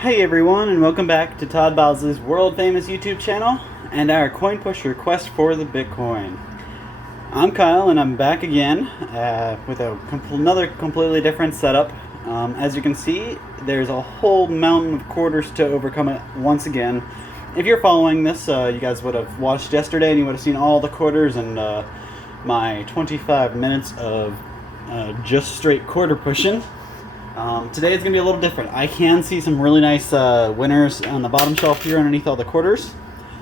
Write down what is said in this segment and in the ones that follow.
Hey everyone, and welcome back to Todd Bowsley's world famous YouTube channel and our coin push request for the Bitcoin. I'm Kyle, and I'm back again with another completely different setup. As you can see, there's a whole mountain of quarters to overcome it once again. If you're following this, you guys would have watched yesterday and you would have seen all the quarters and my 25 minutes of just straight quarter pushing. Today is going to be a little different. I can see some really nice winners on the bottom shelf here underneath all the quarters.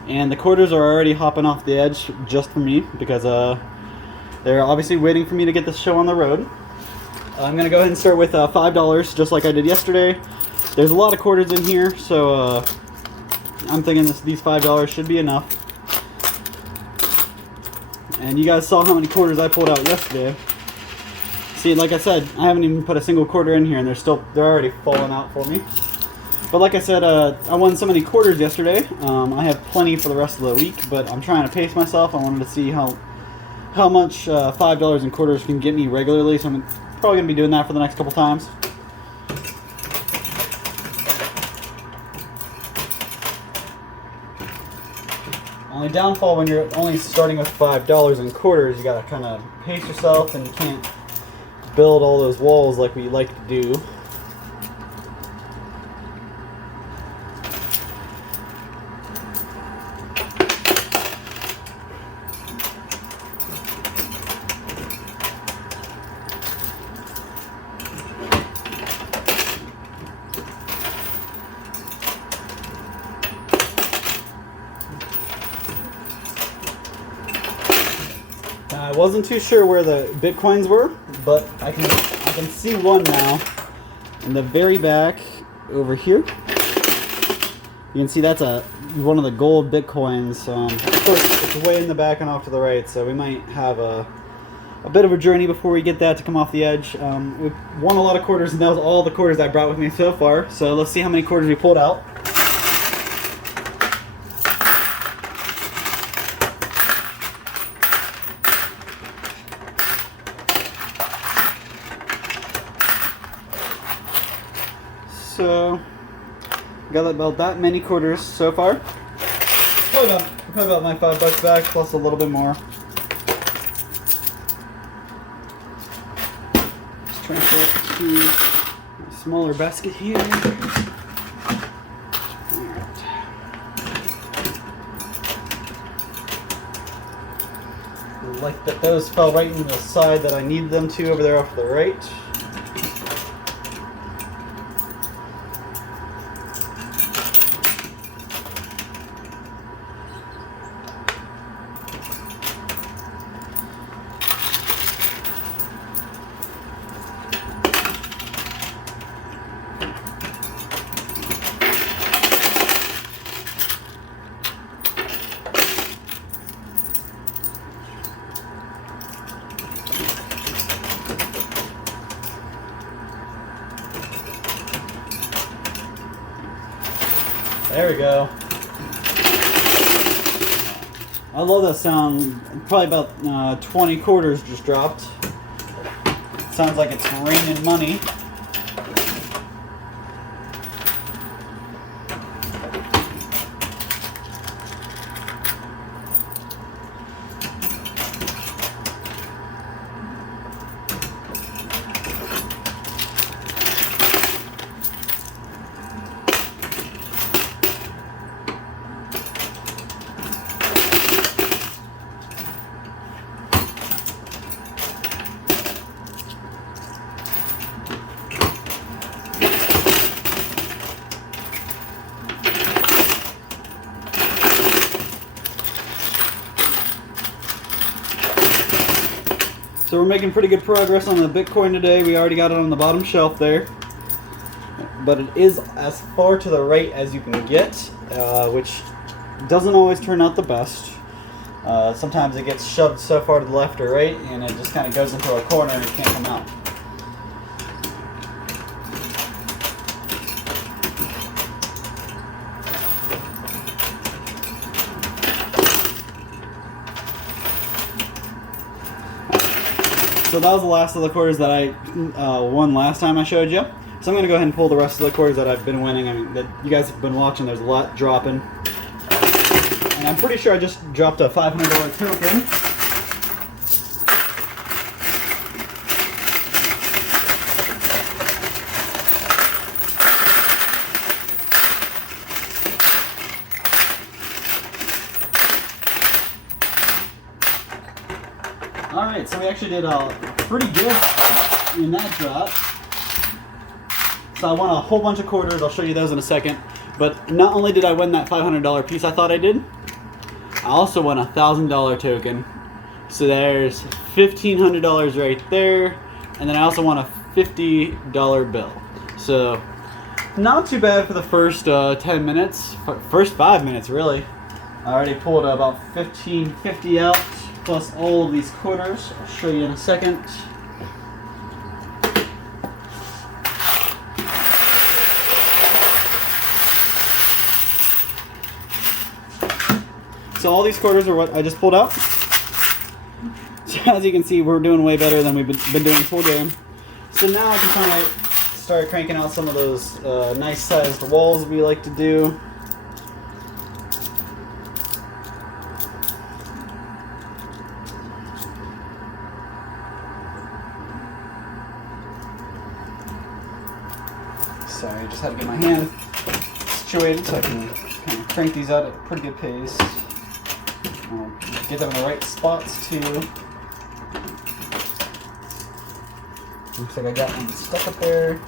And the quarters are already hopping off the edge just for me because they're obviously waiting for me to get this show on the road. I'm going to go ahead and start with $5 just like I did yesterday. There's a lot of quarters in here, so I'm thinking these $5 should be enough. And you guys saw how many quarters I pulled out yesterday. See, like I said, I haven't even put a single quarter in here, and they're already falling out for me. But like I said, I won so many quarters yesterday. I have plenty for the rest of the week, but I'm trying to pace myself. I wanted to see how much $5 in quarters can get me regularly, so I'm probably going to be doing that for the next couple times. Only downfall when you're only starting with $5 in quarters, you got to kind of pace yourself, and you can't build all those walls like we like to do. I wasn't too sure where the Bitcoins were, but I can see one now in the very back over here. You can see that's one of the gold Bitcoins. Of course, it's way in the back and off to the right, so we might have a bit of a journey before we get that to come off the edge. We won a lot of quarters, and that was all the quarters I brought with me so far. So let's see how many quarters we pulled out. So, got about that many quarters so far. Probably about my $5 back, plus a little bit more. Just transfer it to a smaller basket here. Alright. Like that those fell right in the side that I needed them to over there off to the right. There we go. I love that sound. Probably about 20 quarters just dropped. Sounds like it's raining money. So we're making pretty good progress on the Bitcoin today. We already got it on the bottom shelf there. But it is as far to the right as you can get, which doesn't always turn out the best. Sometimes it gets shoved so far to the left or right, and it just kind of goes into a corner and it can't come out. So that was the last of the quarters that I won last time I showed you. So So I'm going to go ahead and pull the rest of the quarters that I've been winning. I mean, that you guys have been watching, there's a lot dropping. And I'm pretty sure I just dropped a $500 token. Alright, so we actually did pretty good in that drop. So I won a whole bunch of quarters. I'll show you those in a second. But not only did I win that $500 piece I thought I did, I also won a $1,000 token. So there's $1,500 right there. And then I also won a $50 bill. So not too bad for the first 10 minutes. First 5 minutes, really. I already pulled about $1,550 out, plus all of these quarters. I'll show you in a second. So all these quarters are what I just pulled out. So as you can see, we're doing way better than we've been doing full game. So now I can finally start cranking out some of those nice sized walls we like to do. Sorry, I just had to get my hand situated so I can kind of crank these out at a pretty good pace. I'll get them in the right spots too. Looks like I got one stuck up there.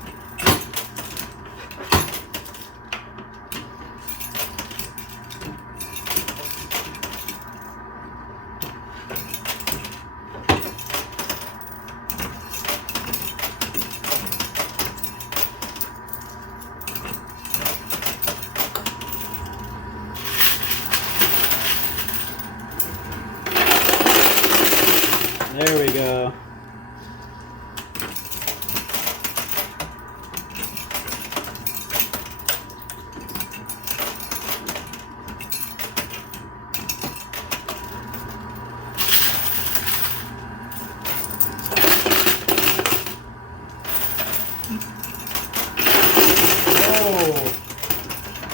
There we go.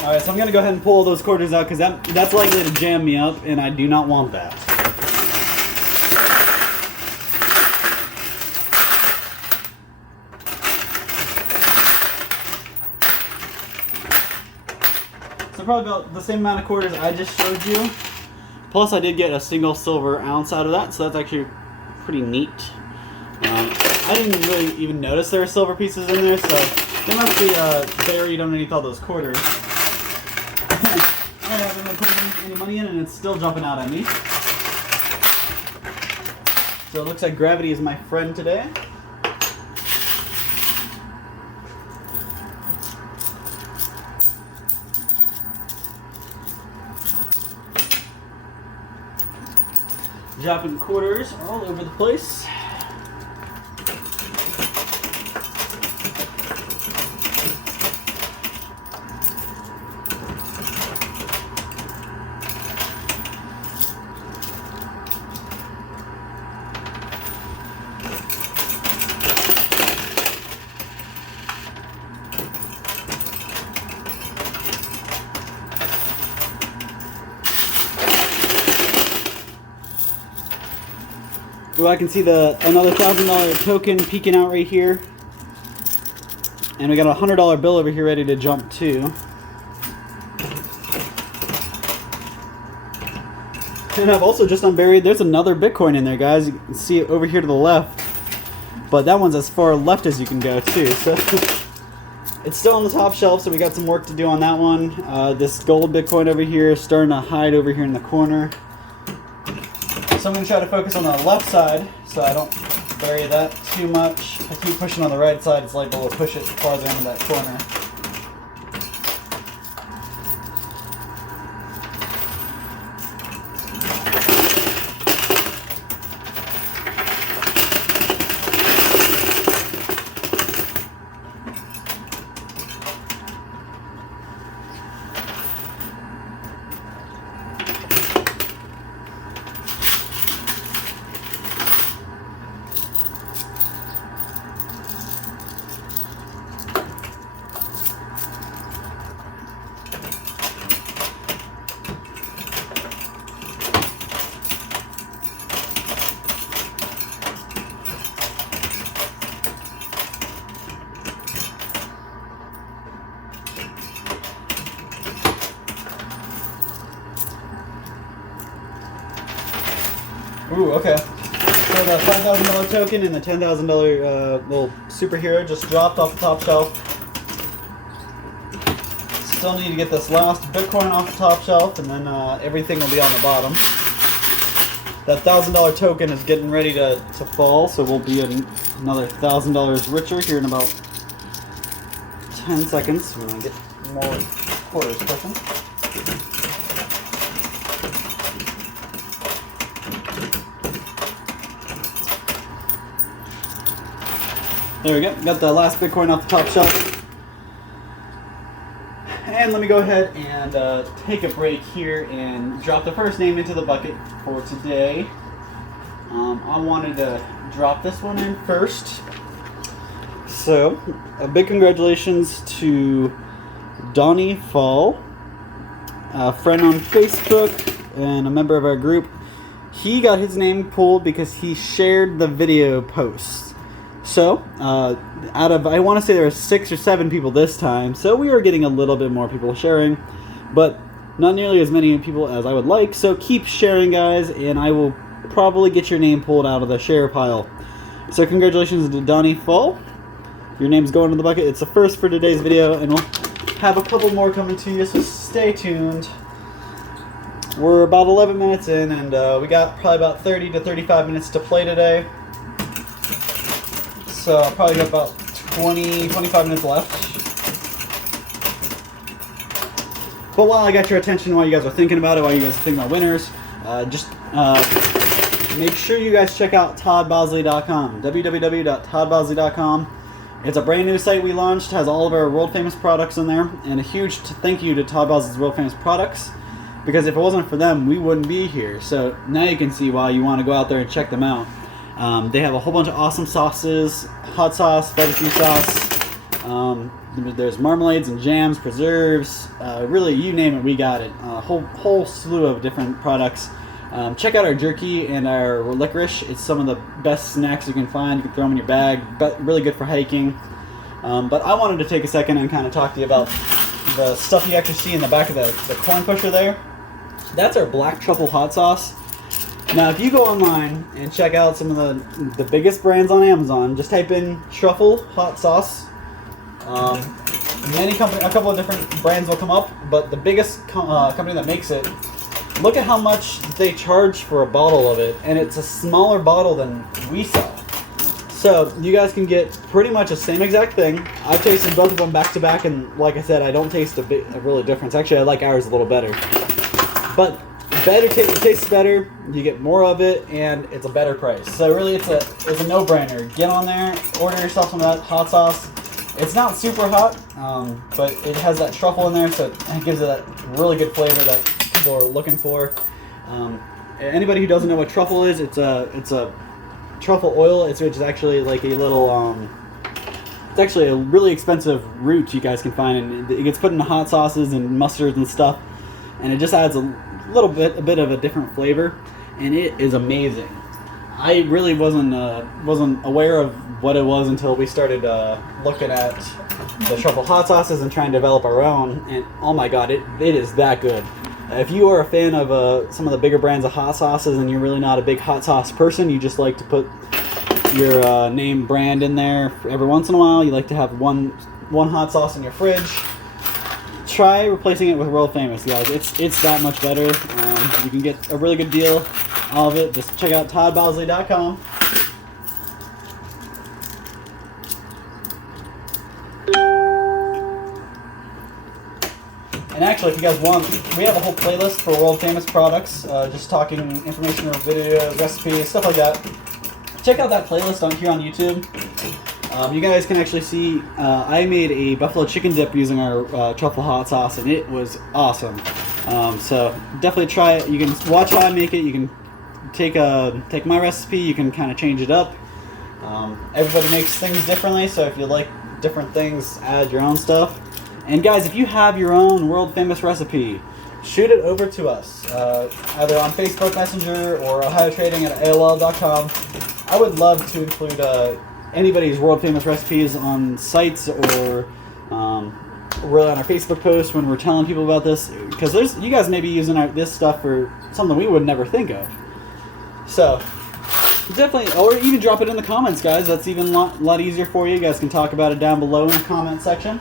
Alright, so I'm going to go ahead and pull those quarters out because that's likely to jam me up, and I do not want that. So probably about the same amount of quarters I just showed you. Plus I did get a single silver ounce out of that, so that's actually pretty neat. I didn't really even notice there were silver pieces in there, so they must be buried underneath all those quarters. I haven't been putting any money in and it's still jumping out at me. So it looks like gravity is my friend today. Dropping quarters all over the place. Well, I can see another $1,000 token peeking out right here. And we got a $100 bill over here ready to jump too. And I've also just unburied, there's another Bitcoin in there, guys. You can see it over here to the left. But that one's as far left as you can go too. So it's still on the top shelf, so we got some work to do on that one. This gold Bitcoin over here is starting to hide over here in the corner. So I'm going to try to focus on the left side so I don't bury that too much. If I keep pushing on the right side, it's liable to push it farther into that corner. Ooh, okay. So the $5,000 token and the $10,000 little superhero just dropped off the top shelf. Still need to get this last Bitcoin off the top shelf, and then everything will be on the bottom. That $1,000 token is getting ready to fall, so we'll be another $1,000 richer here in about 10 seconds. We're going to get more quarters clicking. There we go. Got the last Bitcoin off the top shelf. And let me go ahead and take a break here and drop the first name into the bucket for today. I wanted to drop this one in first. So, a big congratulations to Donnie Fall, a friend on Facebook and a member of our group. He got his name pulled because he shared the video post. So, out of, I want to say there were 6 or 7 people this time, so we are getting a little bit more people sharing, but not nearly as many people as I would like, so keep sharing, guys, and I will probably get your name pulled out of the share pile. So congratulations to Donnie Fall. Your name's going in the bucket. It's the first for today's video, and we'll have a couple more coming to you, so stay tuned. We're about 11 minutes in, and we got probably about 30 to 35 minutes to play today. So I'll probably got about 25 minutes left. But while I got your attention, while you guys are thinking about it, while you guys are thinking about winners, just make sure you guys check out toddbosley.com, www.toddbosley.com. It's a brand new site we launched, has all of our world famous products in there, and a huge thank you to Todd Bosley's world famous products, because if it wasn't for them, we wouldn't be here. So now you can see why you want to go out there and check them out. They have a whole bunch of awesome sauces, hot sauce, barbecue sauce. There's marmalades and jams, preserves, really you name it, we got it. A whole slew of different products. Check out our jerky and our licorice. It's some of the best snacks you can find. You can throw them in your bag, but really good for hiking. But I wanted to take a second and kind of talk to you about the stuff you actually see in the back of the coin pusher there. That's our black truffle hot sauce. Now, if you go online and check out some of the biggest brands on Amazon, just type in truffle hot sauce. A couple of different brands will come up, but the biggest company that makes it, look at how much they charge for a bottle of it, and it's a smaller bottle than we sell. So you guys can get pretty much the same exact thing. I've tasted both of them back to back, and like I said, I don't taste a really difference. Actually, I like ours a little better. But it tastes better, you get more of it, and it's a better price. So really, it's a no-brainer. Get on there, order yourself some of that hot sauce. It's not super hot, but it has that truffle in there, so it gives it that really good flavor that people are looking for. Anybody who doesn't know what truffle is, it's a truffle oil. Which is actually like a little, it's actually a really expensive root you guys can find, and it gets put into hot sauces and mustards and stuff, and it just adds a bit of a different flavor, and it is amazing. I really wasn't aware of what it was until we started looking at the truffle hot sauces and trying to develop our own, and oh my god, it is that good. If you are a fan of some of the bigger brands of hot sauces and you're really not a big hot sauce person, you just like to put your name brand in there every once in a while, you like to have one hot sauce in your fridge, try replacing it with World Famous, guys. It's that much better. You can get a really good deal all of it. Just check out toddbosley.com. And actually, if you guys want, we have a whole playlist for world famous products, just talking information or videos, recipes, stuff like that. Check out that playlist here on YouTube. You guys can actually see, I made a buffalo chicken dip using our truffle hot sauce, and it was awesome. So definitely try it. You can watch how I make it. You can take my recipe. You can kind of change it up. Everybody makes things differently, so if you like different things, add your own stuff. And guys, if you have your own world famous recipe, shoot it over to us, either on Facebook Messenger or ohiotrading@aol.com. I would love to include anybody's world famous recipes on sites or really on our Facebook post when we're telling people about this, because you guys may be using this stuff for something we would never think of. So definitely, or even drop it in the comments, guys. That's even a lot easier for you. You guys can talk about it down below in the comment section.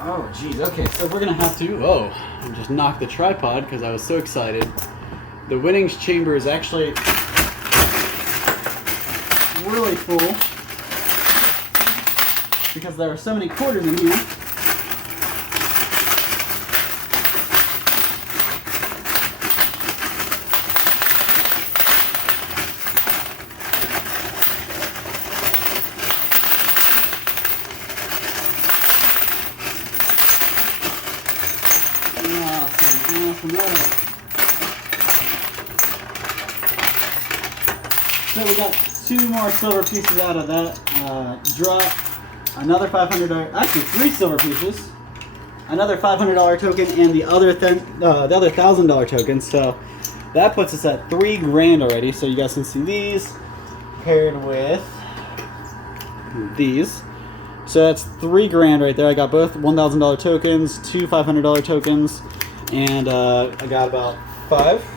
Oh, geez. Okay, so we're going to have to... Oh, I just knocked the tripod because I was so excited. The winnings chamber is actually really full because there are so many quarters in here. So we got 2 more silver pieces out of that drop. Another $500, actually 3 silver pieces. Another $500 token and the other $1,000 token. So that puts us at $3 grand already. So you guys can see these paired with these. So that's $3 grand right there. I got both $1,000 tokens, 2 $500 tokens, and I got about 5.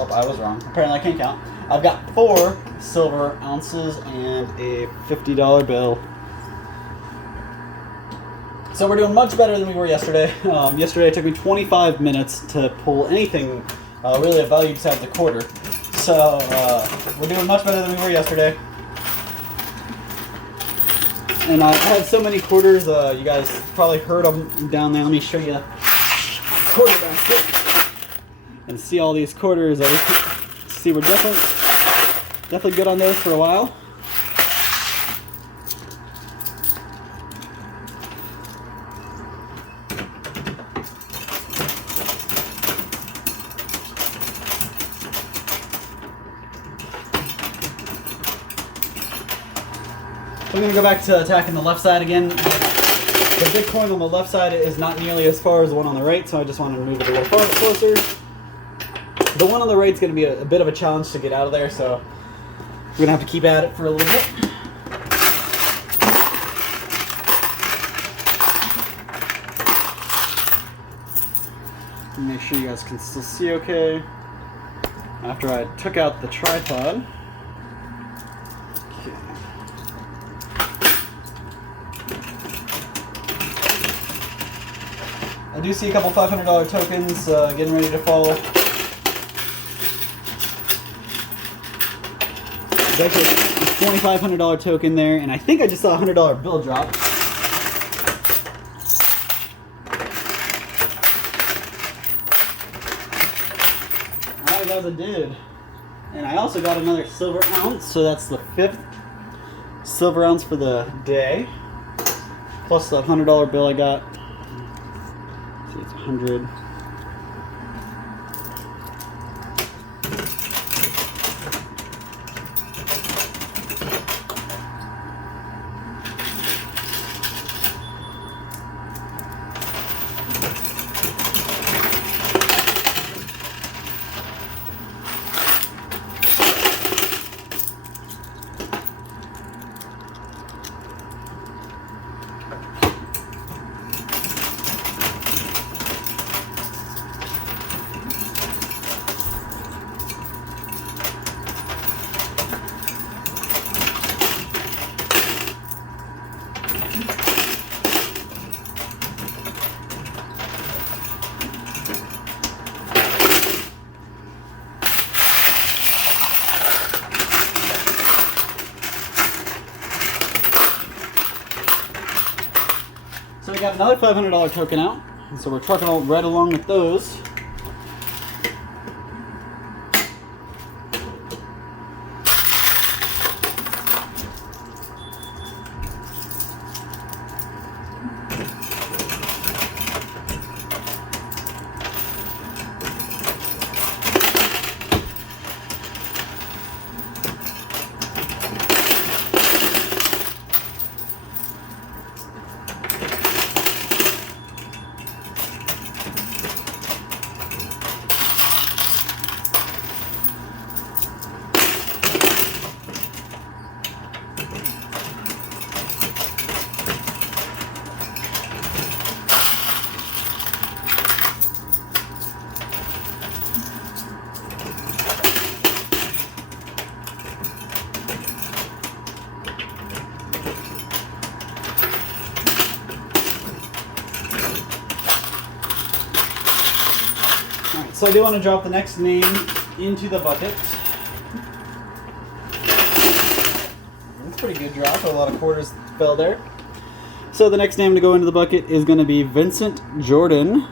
Oh, I was wrong. Apparently I can't count. I've got 4 silver ounces and a $50 bill. So we're doing much better than we were yesterday. Yesterday it took me 25 minutes to pull anything really of value besides the quarter. So we're doing much better than we were yesterday. And I had so many quarters, you guys probably heard them down there. Let me show you the quarter basket. And see all these quarters. See, we're definitely good on those for a while. I'm going to go back to attacking the left side again. The Bitcoin on the left side is not nearly as far as the one on the right, so I just wanted to move it a little far closer. The one on the right is going to be a bit of a challenge to get out of there, so we're going to have to keep at it for a little bit. Make sure you guys can still see okay. After I took out the tripod. Okay. I do see a couple $500 tokens getting ready to fall. There's actually a $2,500 token there, and I think I just saw a $100 bill drop. Alright guys, I did. And I also got another silver ounce, so that's the 5th silver ounce for the day. Plus the $100 bill I got. See, it's 100. So we got another $500 token out, and so we're trucking right along with those. So I do want to drop the next name into the bucket. That's a pretty good drop. A lot of quarters fell there. So the next name to go into the bucket is going to be Vincent Jordan.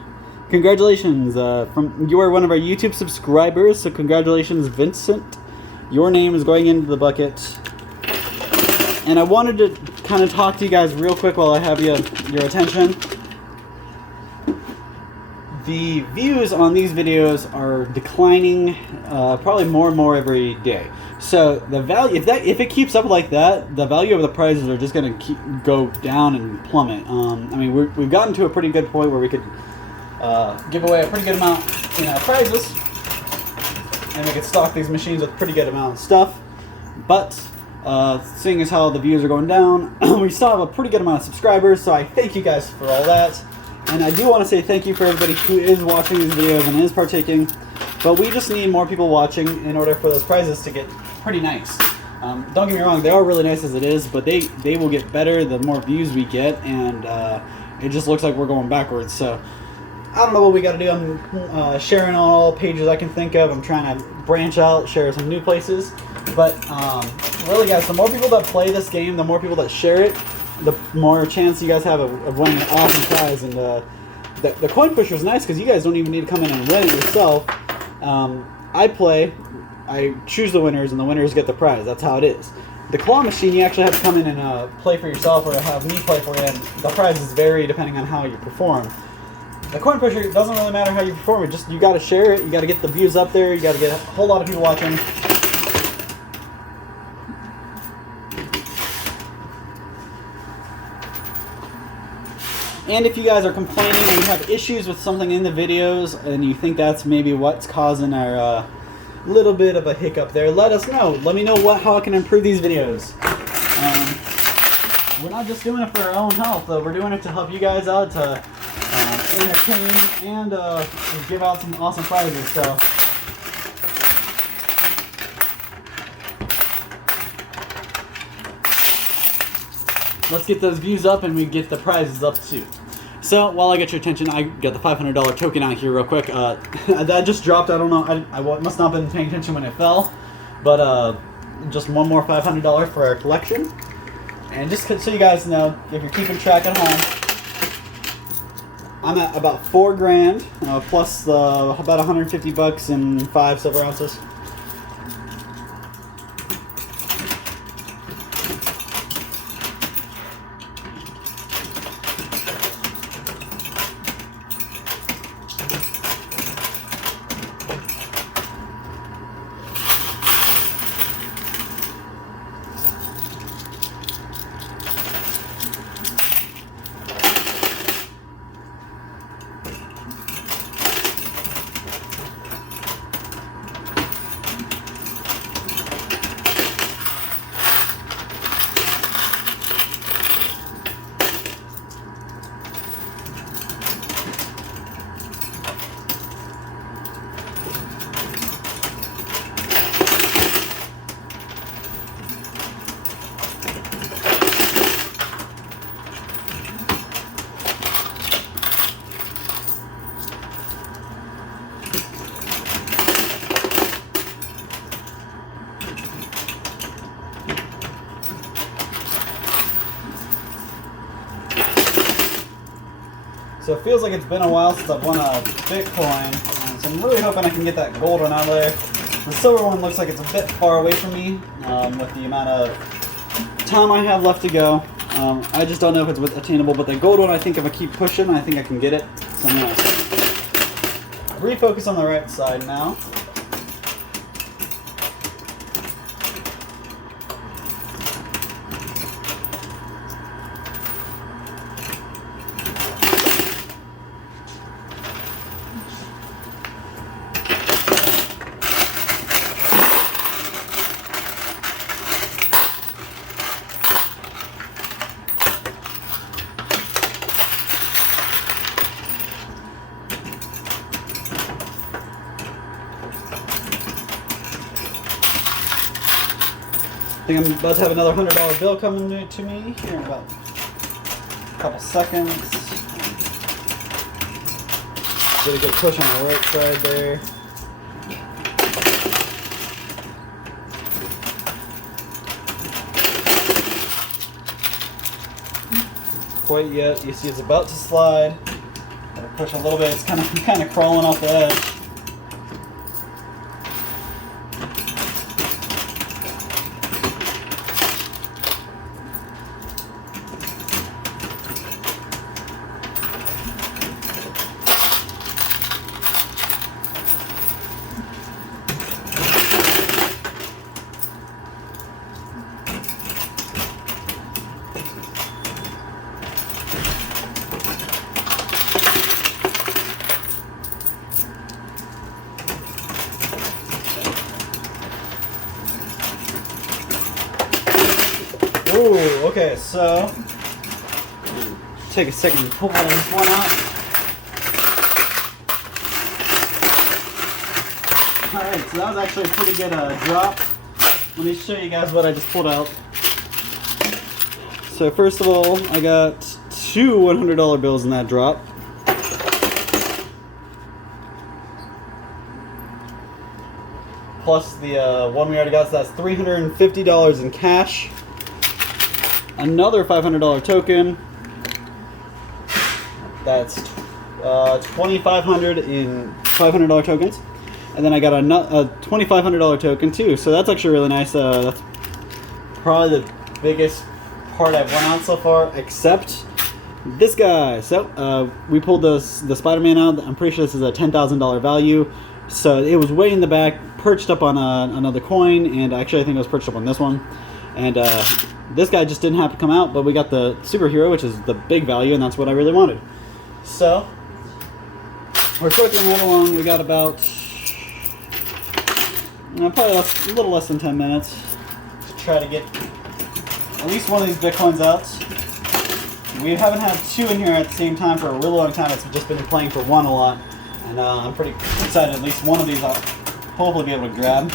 Congratulations! You are one of our YouTube subscribers, so congratulations, Vincent. Your name is going into the bucket. And I wanted to kind of talk to you guys real quick while I have your attention. The views on these videos are declining probably more and more every day. So the value, if it keeps up like that, the value of the prizes are just going to go down and plummet. I mean, we've gotten to a pretty good point where we could give away a pretty good amount in prizes, and we could stock these machines with a pretty good amount of stuff. But seeing as how the views are going down, we still have a pretty good amount of subscribers. So I thank you guys for all that. And I do want to say thank you for everybody who is watching these videos and is partaking, but we just need more people watching in order for those prizes to get pretty nice. Don't get me wrong, they are really nice as it is, but they will get better the more views we get, and it just looks like we're going backwards. So I don't know what we got to do. I'm sharing on all pages I can think of. I'm trying to branch out, share some new places. But really, guys, the more people that play this game, the more people that share it, the more chance you guys have of winning an awesome prize. And the coin pusher is nice because you guys don't even need to come in and win it yourself. I play, I choose the winners, and the winners get the prize. That's how it is. The claw machine, you actually have to come in and play for yourself, or have me play for you, and the prizes vary depending on how you perform. The coin pusher, it doesn't really matter how you perform it. Just you got to share it. You got to get the views up there. You got to get a whole lot of people watching. And if you guys are complaining and you have issues with something in the videos and you think that's maybe what's causing our little bit of a hiccup there, let us know. Let me know how I can improve these videos. We're not just doing it for our own health, though. We're doing it to help you guys out, to entertain, and give out some awesome prizes. So let's get those views up and we get the prizes up too. So while I get your attention, I got the $500 token out here real quick. That just dropped. I don't know. I must not have been paying attention when it fell. But just one more $500 for our collection. And just so you guys know, if you're keeping track at home, I'm at about $4 grand plus about 150 bucks and 5 silver ounces. So it feels like it's been a while since I've won a Bitcoin, so I'm really hoping I can get that gold one out of there. The silver one looks like it's a bit far away from me with the amount of time I have left to go. I just don't know if it's attainable, but the gold one, I think if I keep pushing, I think I can get it. So I'm going to refocus on the right side now. I think I'm about to have another $100 bill coming to me here in about a couple seconds. Get a good push on the right side there. Quite yet. You see it's about to slide. Gotta push a little bit. It's kind of crawling off the edge. Ooh, okay, so take a second to pull this one out. Alright, so that was actually a pretty good drop. Let me show you guys what I just pulled out. So first of all, I got two $100 bills in that drop. Plus the one we already got, so that's $350 in cash. Another $500 token. That's $2,500 in $500 tokens. And then I got a $2,500 token too. So that's actually really nice. That's probably the biggest part I've won out so far, except this guy. So we pulled the Spider-Man out. I'm pretty sure this is a $10,000 value. So it was way in the back, perched up on another coin, and actually I think it was perched up on this one. And this guy just didn't have to come out, but we got the superhero, which is the big value, and that's what I really wanted. So we're trucking right along. We got about probably a little less than 10 minutes to try to get at least one of these Bitcoins out. We haven't had two in here at the same time for a really long time. It's just been playing for one a lot, and I'm pretty excited at least one of these I'll hopefully be able to grab.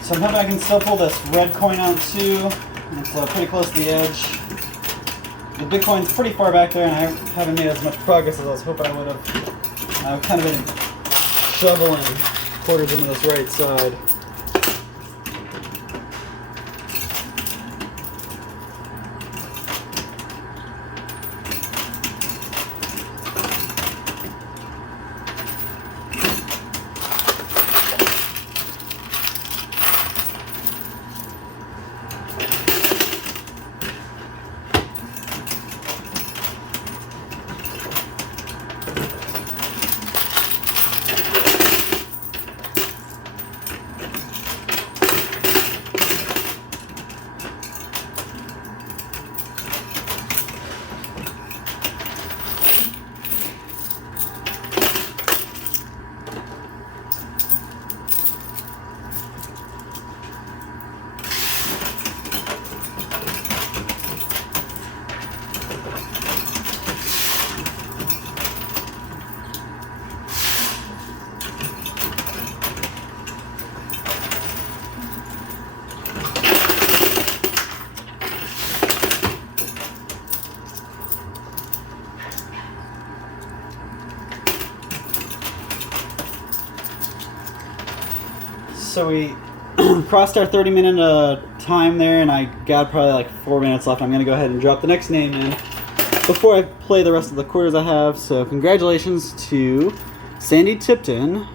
So I'm hoping I can still pull this red coin out too. It's pretty close to the edge. The Bitcoin's pretty far back there, and I haven't made as much progress as I was hoping I would have. I've kind of been shoveling quarters into this right side. So we crossed our 30-minute time there, and I got probably like 4 minutes left. I'm going to go ahead and drop the next name in before I play the rest of the quarters I have. So congratulations to Sandy Tipton.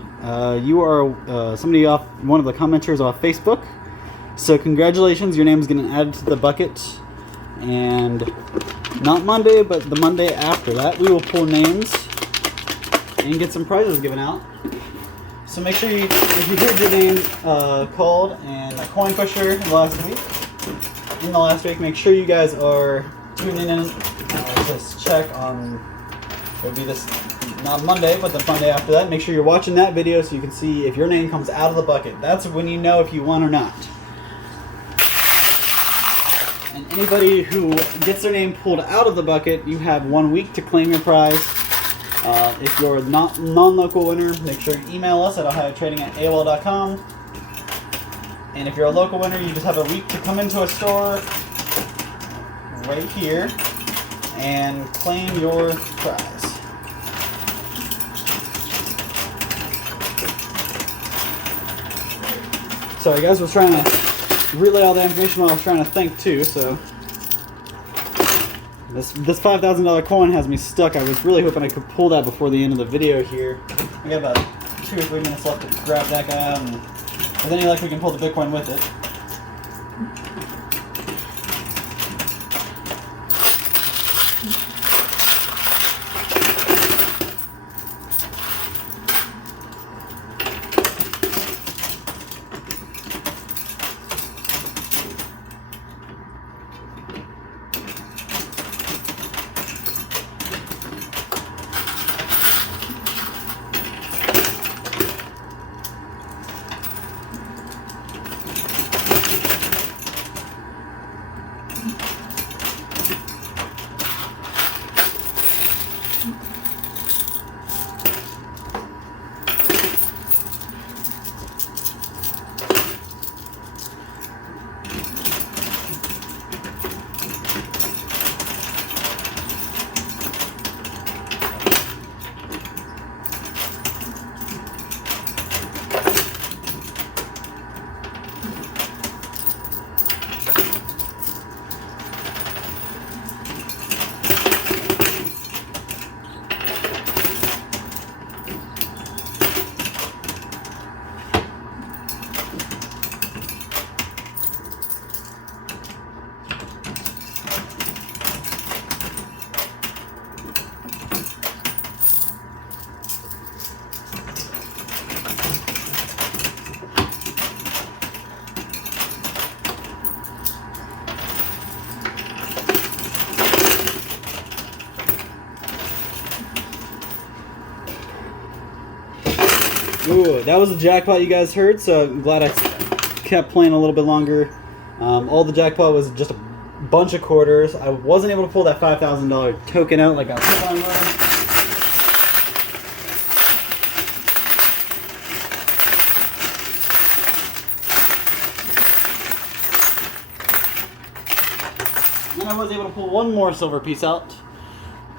You are somebody off one of the commenters off Facebook. So congratulations, your name is getting added to the bucket. And not Monday, but the Monday after that, we will pull names and get some prizes given out. So make sure you, if you heard your name called and a coin pusher in the last week, make sure you guys are tuning in. Just check on, it will be this, not Monday, but the Monday after that. Make sure you're watching that video so you can see if your name comes out of the bucket. That's when you know if you won or not. And anybody who gets their name pulled out of the bucket, you have 1 week to claim your prize. If you're a non-local winner, make sure you email us at ohiotrading@aol.com. And if you're a local winner, you just have a week to come into a store right here and claim your prize. Sorry guys, I was trying to relay all the information while I was trying to think too, so this $5,000 coin has me stuck. I was really hoping I could pull that before the end of the video here. We got about 2 or 3 minutes left to grab that guy out, and with any luck we can pull the Bitcoin with it. Ooh, that was the jackpot you guys heard, so I'm glad I kept playing a little bit longer. All the jackpot was just a bunch of quarters. I wasn't able to pull that $5,000 token out like I was hoping I would. And I was able to pull one more silver piece out.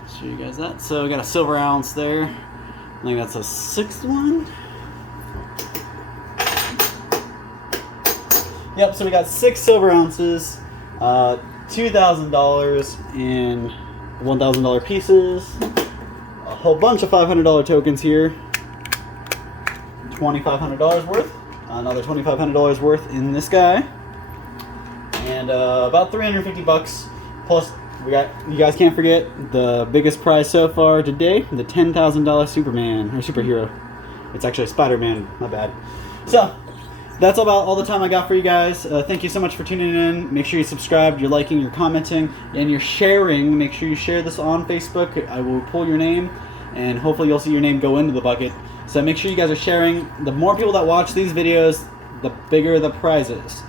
I'll show you guys that. So we got a silver ounce there. I think that's a 6th one. Yep, so we got 6 silver ounces, $2,000 in $1,000 pieces, a whole bunch of $500 tokens here, $2,500 worth, another $2,500 worth in this guy, and about 350 bucks. Plus, we got, you guys can't forget the biggest prize so far today, the $10,000 Superman or superhero. It's actually Spider-Man. My bad. So that's about all the time I got for you guys. Thank you so much for tuning in. Make sure you subscribe, you're liking, you're commenting, and you're sharing. Make sure you share this on Facebook. I will pull your name, and hopefully you'll see your name go into the bucket. So make sure you guys are sharing. The more people that watch these videos, the bigger the prizes.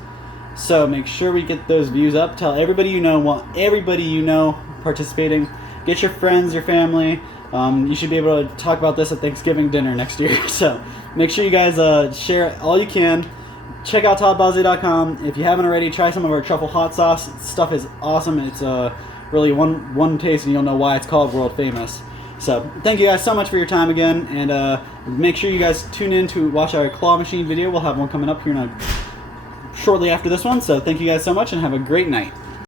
So make sure we get those views up. Tell everybody you know, want everybody you know participating. Get your friends, your family. You should be able to talk about this at Thanksgiving dinner next year. So make sure you guys share all you can. Check out toddbosley.com. If you haven't already, try some of our truffle hot sauce. Stuff is awesome. It's really one taste and you'll know why it's called world famous. So thank you guys so much for your time again, and make sure you guys tune in to watch our claw machine video. We'll have one coming up here in shortly after this one. So thank you guys so much and have a great night.